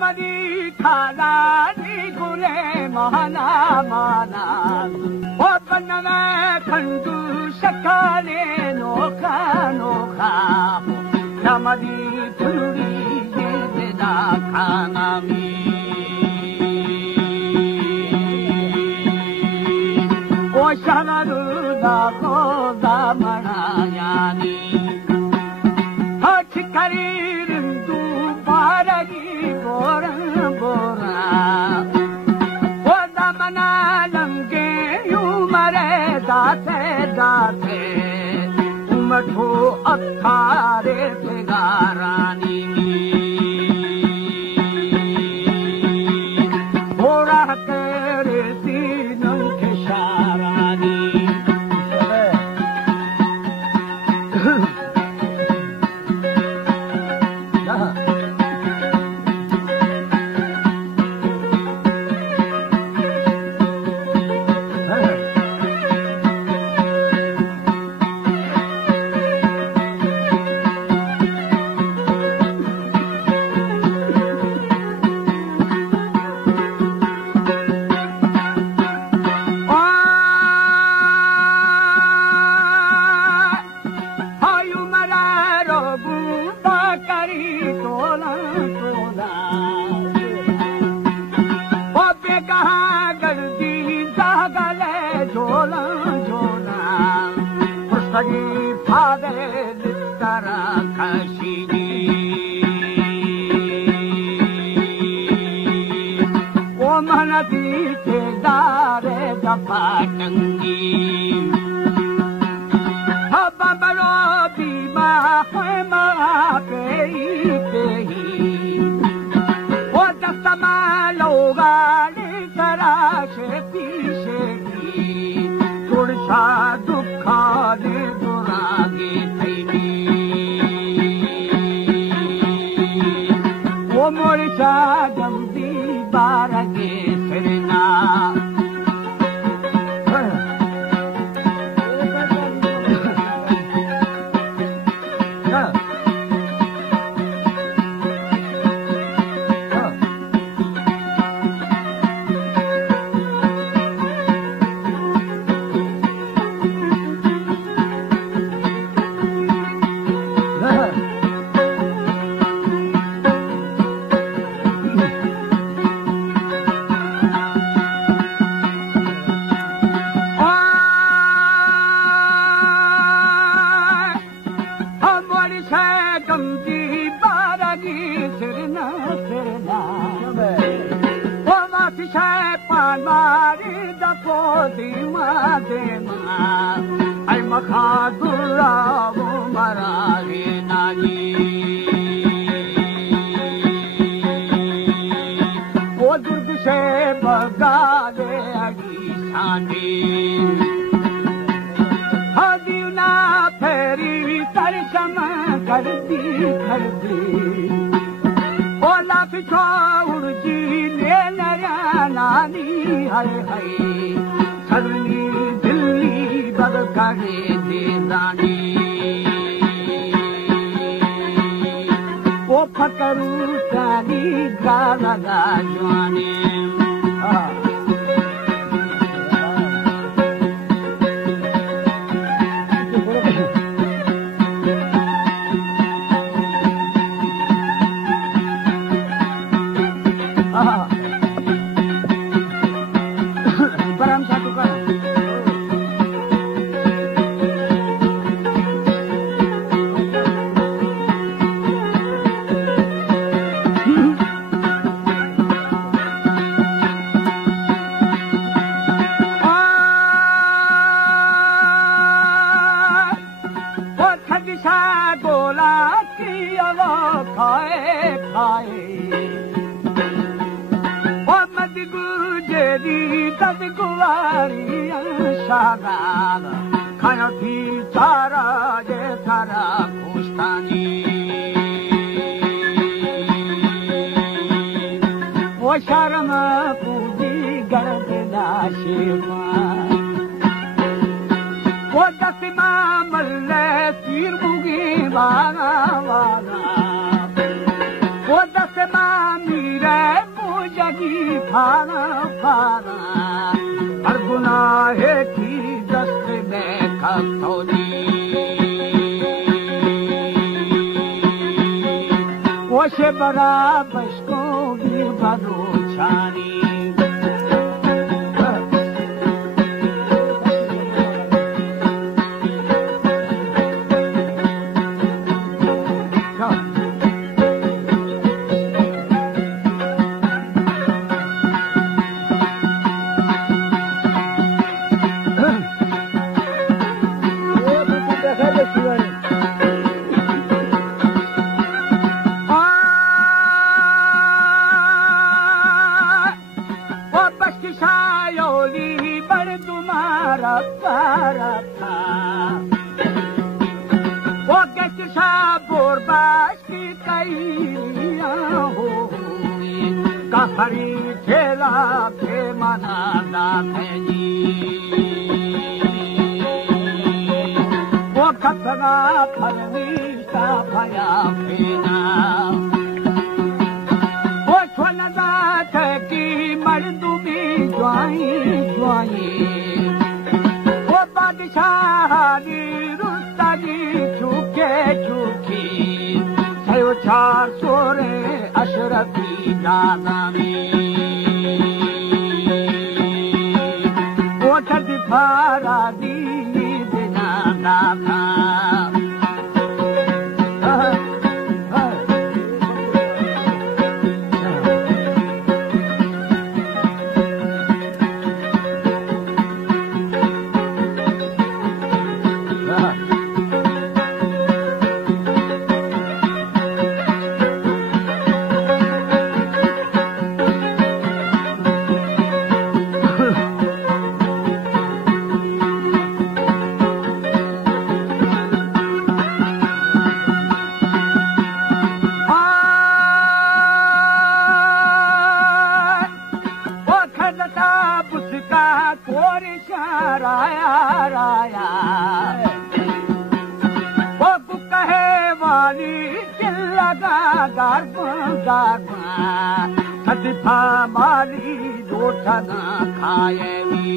मरी खालानी गुले माना माना ओ बनवे खंडू शकाले नोखा नोखा नमदी फुली ये देदा खाना मी ओ शनरू दा को दा मनायानी हट करीरंदू पारगी बोरन बोरा ओ दमना लंगे यू मरे दाते दाते उमठो अखारे ते गारानी बोरा करे तीनों के शारानी Mira फाना फाना हर गुनाहे की दस्त में खतौनी ओशे बरा बशको भी बरो छानी हरी ठेला के मना दाखेनी वो खतना फरमीसा भया फेना वो छोनदा की मर्दुमी ज्वाई ज्वाई वो बादशाही रुस्तानी छुके छुकी सयो चार सोरे अशरफी दादा में वो छठ फारा दी बिना दादा मारी रोटा न खाएगी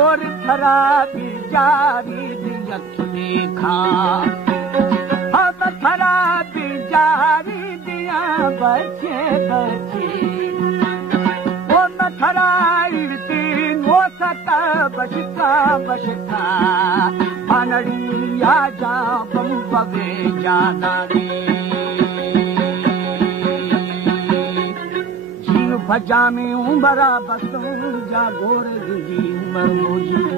और खराबी जारी दियत में खा अब खराबी जारी दिया बचे बचे वो न खराई तीन वो सता बचता बचता बनड़ी या जा बम बगे जाना रे भजा में उमरा बसों जा गोर दी उमर मोजी